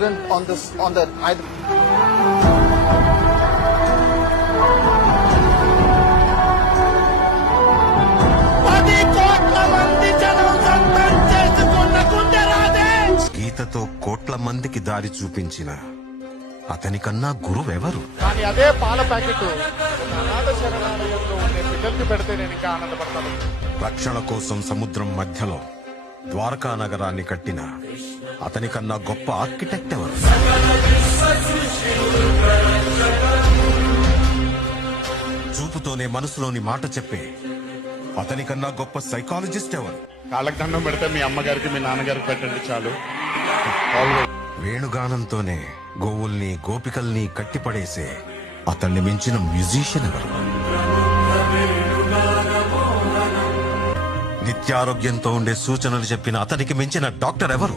on the గీతతో కోట్ల మందికి దారి చూపించిన అతనికన్నా గురువెవరు? కానీ అదే పాల ప్యాకెట్ అనాథ శరణాలయంలో ఉండే పిల్లలకి పెడితే నేను ఇంకా ఆనందపడతాను. రక్షణ కోసం సముద్రం మధ్యలో ద్వారకా నగరాన్ని కట్టిన అతనికన్నా గొప్ప ఆర్కిటెక్ట్ ఎవరు? చూపుతోనే మనసులోని మాట చెప్పే అతనికన్నా గొప్ప సైకాలజిస్ట్ ఎవరు? కాళ్ళకి దండం పెడితే మీ అమ్మగారికి మీ నాన్నగారికి పెట్టండి చాలు. వేణుగానంతోనే గోవుల్ని గోపికల్ని కట్టిపడేసే అతన్ని మించిన మ్యూజిషియన్ ఎవరు? నిత్యారోగ్యంతో ఉండే సూచనలు చెప్పిన అతనికి మించిన డాక్టర్ ఎవరు?